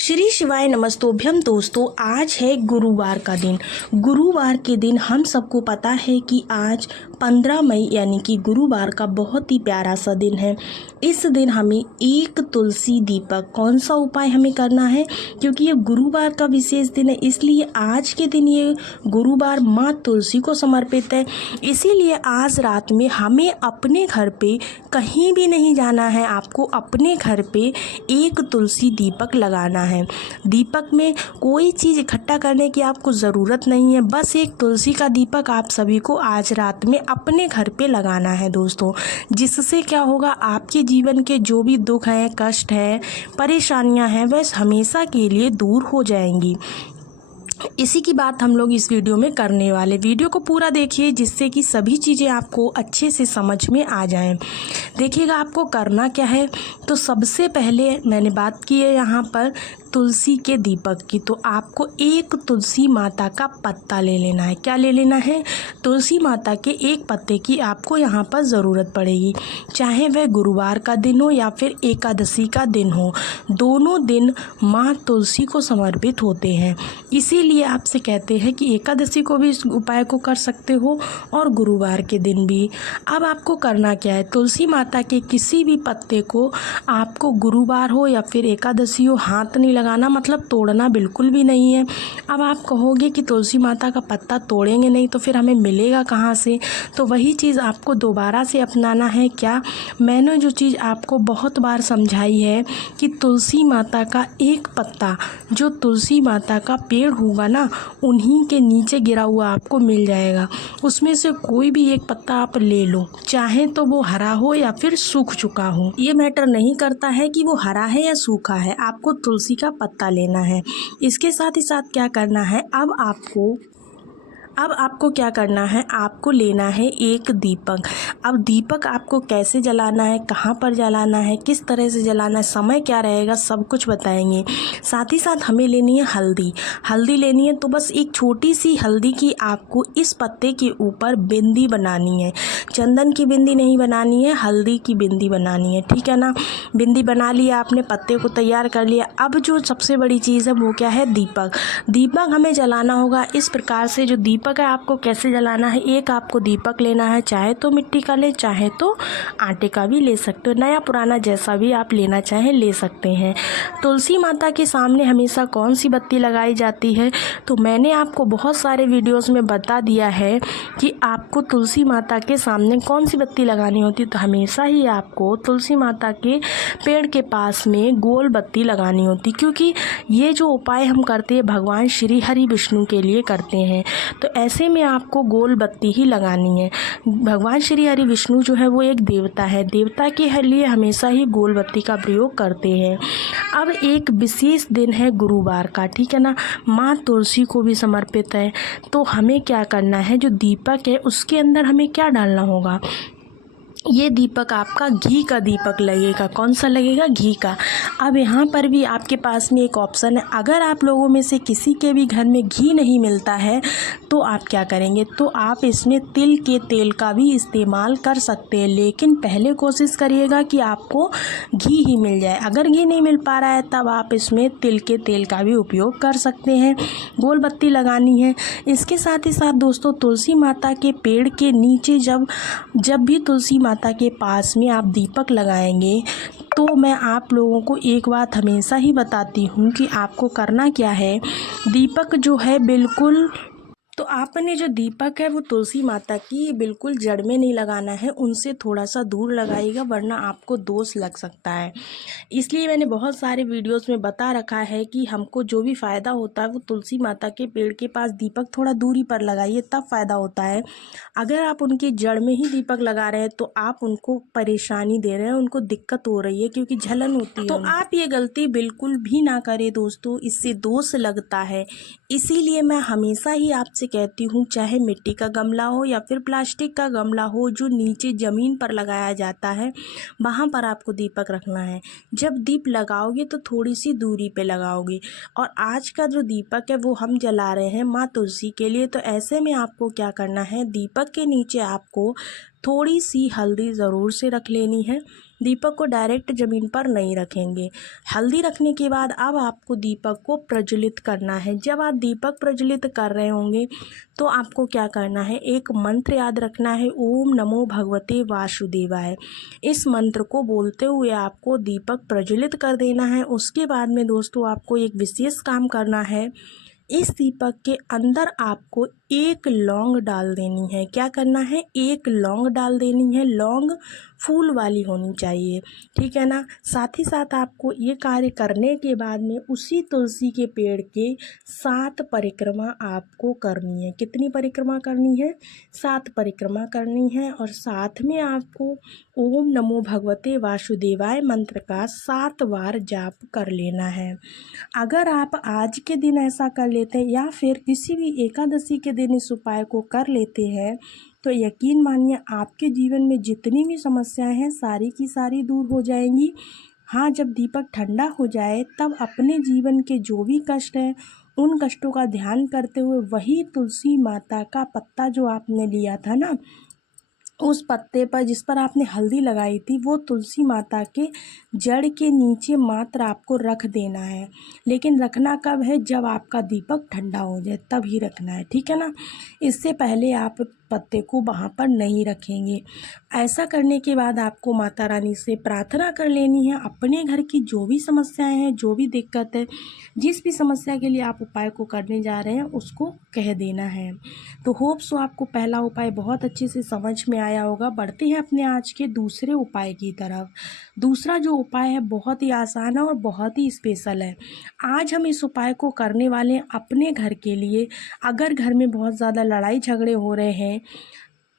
श्री शिवाय नमस्तोभ्यम दोस्तों, आज है गुरुवार का दिन। गुरुवार के दिन हम सबको पता है कि आज 15 मई यानी कि गुरुवार का बहुत ही प्यारा सा दिन है। इस दिन हमें एक तुलसी दीपक, कौन सा उपाय हमें करना है, क्योंकि ये गुरुवार का विशेष दिन है, इसलिए आज के दिन ये गुरुवार माँ तुलसी को समर्पित है। इसीलिए आज रात में हमें अपने घर पे कहीं भी नहीं जाना है, आपको अपने घर पे एक तुलसी दीपक लगाना है। दीपक में कोई चीज़ इकट्ठा करने की आपको ज़रूरत नहीं है, बस एक तुलसी का दीपक आप सभी को आज रात में अपने घर पे लगाना है दोस्तों। जिससे क्या होगा, आपके जीवन के जो भी दुख हैं, कष्ट हैं, परेशानियां हैं, वह हमेशा के लिए दूर हो जाएंगी। इसी की बात हम लोग इस वीडियो में करने वाले। वीडियो को पूरा देखिए जिससे कि सभी चीज़ें आपको अच्छे से समझ में आ जाएं। देखिएगा आपको करना क्या है। तो सबसे पहले मैंने बात की है यहाँ पर तुलसी के दीपक की, तो आपको एक तुलसी माता का पत्ता ले लेना है। क्या ले लेना है? तुलसी माता के एक पत्ते की आपको यहाँ पर ज़रूरत पड़ेगी, चाहे वह गुरुवार का दिन हो या फिर एकादशी का दिन हो। दोनों दिन माँ तुलसी को समर्पित होते हैं, इसीलिए आपसे कहते हैं कि एकादशी को भी इस उपाय को कर सकते हो और गुरुवार के दिन भी। अब आपको करना क्या है, तुलसी माता के किसी भी पत्ते को आपको गुरुवार हो या फिर एकादशी हो, हाथ नहीं लगाना, मतलब तोड़ना बिल्कुल भी नहीं है। अब आप कहोगे कि तुलसी माता का पत्ता तोड़ेंगे नहीं तो फिर हमें मिलेगा कहाँ से? तो वही चीज़ आपको दोबारा से अपनाना है। क्या? मैंने जो चीज़ आपको बहुत बार समझाई है कि तुलसी माता का एक पत्ता, जो तुलसी माता का पेड़ होगा ना, उन्हीं के नीचे गिरा हुआ आपको मिल जाएगा। उसमें से कोई भी एक पत्ता आप ले लो, चाहे तो वो हरा हो या फिर सूख चुका हो, ये मैटर नहीं करता है कि वो हरा है या सूखा है, आपको तुलसी का पत्ता लेना है। इसके साथ ही साथ क्या करना है, अब आपको क्या करना है, आपको लेना है एक दीपक। अब दीपक आपको कैसे जलाना है, कहाँ पर जलाना है, किस तरह से जलाना है, समय क्या रहेगा, सब कुछ बताएंगे। साथ ही साथ हमें लेनी है हल्दी लेनी है। तो बस एक छोटी सी हल्दी की आपको इस पत्ते के ऊपर बिंदी बनानी है। चंदन की बिंदी नहीं बनानी है, हल्दी की बिंदी बनानी है, ठीक है ना। बिंदी बना लिया आपने, पत्ते को तैयार कर लिया। अब जो सबसे बड़ी चीज़ है वो क्या है, दीपक हमें जलाना होगा। इस प्रकार से जो दीपक है आपको कैसे जलाना है, एक आपको दीपक लेना है, चाहे तो मिट्टी का ले, चाहे तो आटे का भी ले सकते हो, नया पुराना जैसा भी आप लेना चाहें ले सकते हैं। तुलसी माता के सामने हमेशा कौन सी बत्ती लगाई जाती है, तो मैंने आपको बहुत सारे वीडियोस में बता दिया है कि आपको तुलसी माता के सामने कौन सी बत्ती लगानी होती है। तो हमेशा ही आपको तुलसी माता के पेड़ के पास में गोल बत्ती लगानी होती, क्योंकि ये जो उपाय हम करते हैं भगवान श्री हरि विष्णु के लिए करते हैं। तो ऐसे में आपको गोल बत्ती ही लगानी है। भगवान श्री हरि विष्णु जो है वो एक देवता है, देवता के लिए हमेशा ही गोल बत्ती का प्रयोग करते हैं। अब एक विशेष दिन है गुरुवार का, ठीक है ना, माँ तुलसी को भी समर्पित है। तो हमें क्या करना है, जो दीपक है उसके अंदर हमें क्या डालना होगा, ये दीपक आपका घी का दीपक लगेगा। कौन सा लगेगा? घी का। अब यहाँ पर भी आपके पास में एक ऑप्शन है, अगर आप लोगों में से किसी के भी घर में घी नहीं मिलता है तो आप क्या करेंगे, तो आप इसमें तिल के तेल का भी इस्तेमाल कर सकते हैं, लेकिन पहले कोशिश करिएगा कि आपको घी ही मिल जाए। अगर घी नहीं मिल पा रहा है तब आप इसमें तिल के तेल का भी उपयोग कर सकते हैं। गोल बत्ती लगानी है। इसके साथ ही साथ दोस्तों, तुलसी माता के पेड़ के नीचे जब भी तुलसी माता के पास में आप दीपक लगाएंगे, तो मैं आप लोगों को एक बात हमेशा ही बताती हूँ कि आपको करना क्या है। दीपक जो है बिल्कुल, तो आपने जो दीपक है वो तुलसी माता की बिल्कुल जड़ में नहीं लगाना है, उनसे थोड़ा सा दूर लगाइएगा, वरना आपको दोष लग सकता है। इसलिए मैंने बहुत सारे वीडियोस में बता रखा है कि हमको जो भी फ़ायदा होता है वो तुलसी माता के पेड़ के पास दीपक थोड़ा दूरी पर लगाइए, तब फ़ायदा होता है। अगर आप उनकी जड़ में ही दीपक लगा रहे हैं तो आप उनको परेशानी दे रहे हैं, उनको दिक्कत हो रही है, क्योंकि जलन होती है। तो आप ये गलती बिल्कुल भी ना करें दोस्तों, इससे दोष लगता है। इसीलिए मैं हमेशा ही आपसे कहती हूँ, चाहे मिट्टी का गमला हो या फिर प्लास्टिक का गमला हो, जो नीचे ज़मीन पर लगाया जाता है, वहाँ पर आपको दीपक रखना है। जब दीप लगाओगे तो थोड़ी सी दूरी पे लगाओगे। और आज का जो दीपक है वो हम जला रहे हैं माँ तुलसी के लिए। तो ऐसे में आपको क्या करना है, दीपक के नीचे आपको थोड़ी सी हल्दी ज़रूर से रख लेनी है। दीपक को डायरेक्ट ज़मीन पर नहीं रखेंगे। हल्दी रखने के बाद अब आपको दीपक को प्रज्वलित करना है। जब आप दीपक प्रज्वलित कर रहे होंगे तो आपको क्या करना है, एक मंत्र याद रखना है, ओम नमो भगवते वासुदेवाय। इस मंत्र को बोलते हुए आपको दीपक प्रज्वलित कर देना है। उसके बाद में दोस्तों आपको एक विशेष काम करना है। इस दीपक के अंदर आपको एक लौंग डाल देनी है। क्या करना है, एक लौंग डाल देनी है। लौंग फूल वाली होनी चाहिए, ठीक है ना। साथ ही साथ आपको ये कार्य करने के बाद में उसी तुलसी के पेड़ के 7 परिक्रमा आपको करनी है। कितनी परिक्रमा करनी है, 7 परिक्रमा करनी है। और साथ में आपको ओम नमो भगवते वासुदेवाय मंत्र का 7 बार जाप कर लेना है। अगर आप आज के दिन ऐसा कर लेते हैं या फिर किसी भी एकादशी के दिन इस उपाय को कर लेते हैं तो यकीन मानिए आपके जीवन में जितनी भी समस्याएं हैं सारी की सारी दूर हो जाएंगी। हाँ, जब दीपक ठंडा हो जाए तब अपने जीवन के जो भी कष्ट हैं उन कष्टों का ध्यान करते हुए वही तुलसी माता का पत्ता जो आपने लिया था ना, उस पत्ते पर जिस पर आपने हल्दी लगाई थी वो तुलसी माता के जड़ के नीचे मात्र आपको रख देना है। लेकिन रखना कब है, जब आपका दीपक ठंडा हो जाए तब ही रखना है, ठीक है ना। इससे पहले आप पत्ते को वहाँ पर नहीं रखेंगे। ऐसा करने के बाद आपको माता रानी से प्रार्थना कर लेनी है। अपने घर की जो भी समस्याएं हैं, जो भी दिक्कत है, जिस भी समस्या के लिए आप उपाय को करने जा रहे हैं उसको कह देना है। तो होप सो आपको पहला उपाय बहुत अच्छे से समझ में आया होगा। बढ़ते हैं अपने आज के दूसरे उपाय की तरफ। दूसरा जो उपाय है बहुत ही आसान है और बहुत ही स्पेशल है। आज हम इस उपाय को करने वाले हैं अपने घर के लिए। अगर घर में बहुत ज़्यादा लड़ाई झगड़े हो रहे हैं,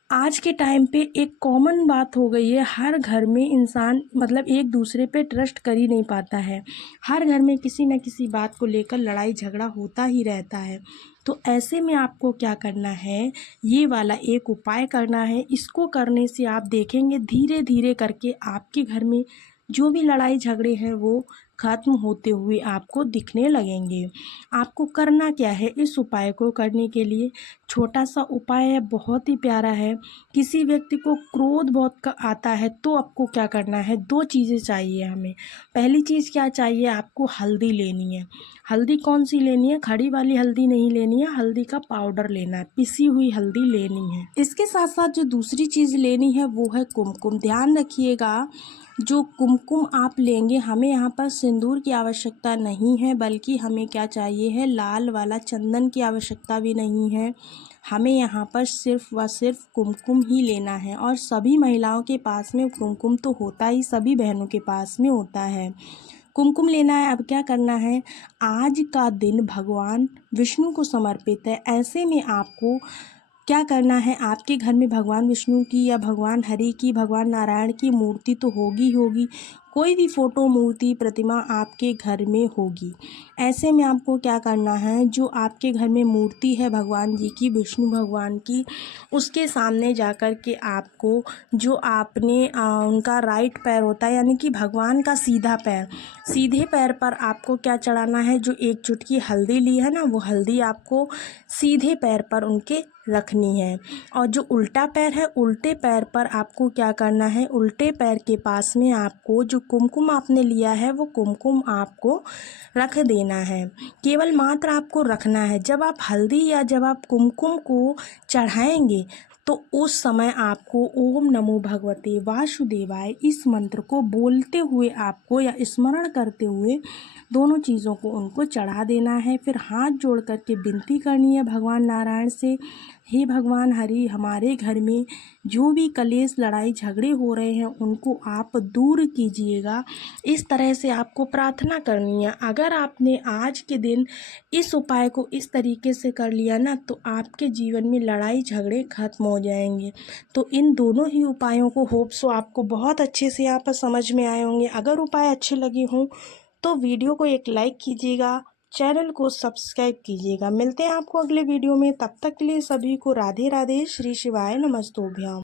आज के टाइम पे एक कॉमन बात हो गई है, हर घर में इंसान मतलब एक दूसरे पे ट्रस्ट कर ही नहीं पाता है। हर घर में किसी न किसी बात को लेकर लड़ाई झगड़ा होता ही रहता है। तो ऐसे में आपको क्या करना है, ये वाला एक उपाय करना है। इसको करने से आप देखेंगे धीरे धीरे करके आपके घर में जो भी लड़ाई झगड़े हैं वो खत्म होते हुए आपको दिखने लगेंगे। आपको करना क्या है, इस उपाय को करने के लिए छोटा सा उपाय है, बहुत ही प्यारा है। किसी व्यक्ति को क्रोध बहुत आता है तो आपको क्या करना है, 2 चीज़ें चाहिए हमें। पहली चीज़ क्या चाहिए, आपको हल्दी लेनी है। हल्दी कौन सी लेनी है, खड़ी वाली हल्दी नहीं लेनी है, हल्दी का पाउडर लेना है, पिसी हुई हल्दी लेनी है। इसके साथ साथ जो दूसरी चीज़ लेनी है वो है कुमकुम। ध्यान रखिएगा, जो कुमकुम आप लेंगे, हमें यहाँ पर सिंदूर की आवश्यकता नहीं है, बल्कि हमें क्या चाहिए है, लाल वाला चंदन की आवश्यकता भी नहीं है। हमें यहाँ पर सिर्फ व सिर्फ कुमकुम ही लेना है। और सभी महिलाओं के पास में कुमकुम तो होता ही, सभी बहनों के पास में होता है। कुमकुम लेना है। अब क्या करना है, आज का दिन भगवान विष्णु को समर्पित है। ऐसे में आपको क्या करना है, आपके घर में भगवान विष्णु की या भगवान हरि की, भगवान नारायण की मूर्ति तो होगी, कोई भी फ़ोटो, मूर्ति, प्रतिमा आपके घर में होगी। ऐसे में आपको क्या करना है, जो आपके घर में मूर्ति है भगवान जी की, विष्णु भगवान की, उसके सामने जाकर के आपको जो आपने उनका राइट पैर होता है यानी कि भगवान का सीधा पैर, सीधे पैर पर आपको क्या चढ़ाना है, जो 1 चुटकी हल्दी ली है ना, वो हल्दी आपको सीधे पैर पर उनके रखनी है। और जो उल्टा पैर है, उल्टे पैर पर आपको क्या करना है, उल्टे पैर के पास में आपको जो कुमकुम आपने लिया है वो कुमकुम आपको रख देना है। केवल मात्र आपको रखना है। जब आप हल्दी या जब आप कुमकुम को चढ़ाएंगे तो उस समय आपको ओम नमो भगवते वासुदेवाय इस मंत्र को बोलते हुए आपको या स्मरण करते हुए दोनों चीज़ों को उनको चढ़ा देना है। फिर हाथ जोड़ करके विनती करनी है भगवान नारायण से, हे भगवान हरि, हमारे घर में जो भी कलेश, लड़ाई झगड़े हो रहे हैं उनको आप दूर कीजिएगा। इस तरह से आपको प्रार्थना करनी है। अगर आपने आज के दिन इस उपाय को इस तरीके से कर लिया ना तो आपके जीवन में लड़ाई झगड़े खत्म हो जाएंगे। तो इन दोनों ही उपायों को होप सो आपको बहुत अच्छे से यहाँ पर समझ में आए होंगे। अगर उपाय अच्छे लगे हों तो वीडियो को एक लाइक कीजिएगा, चैनल को सब्सक्राइब कीजिएगा। मिलते हैं आपको अगले वीडियो में, तब तक के लिए सभी को राधे राधे, श्री शिवाय नमस्तुभ्यम।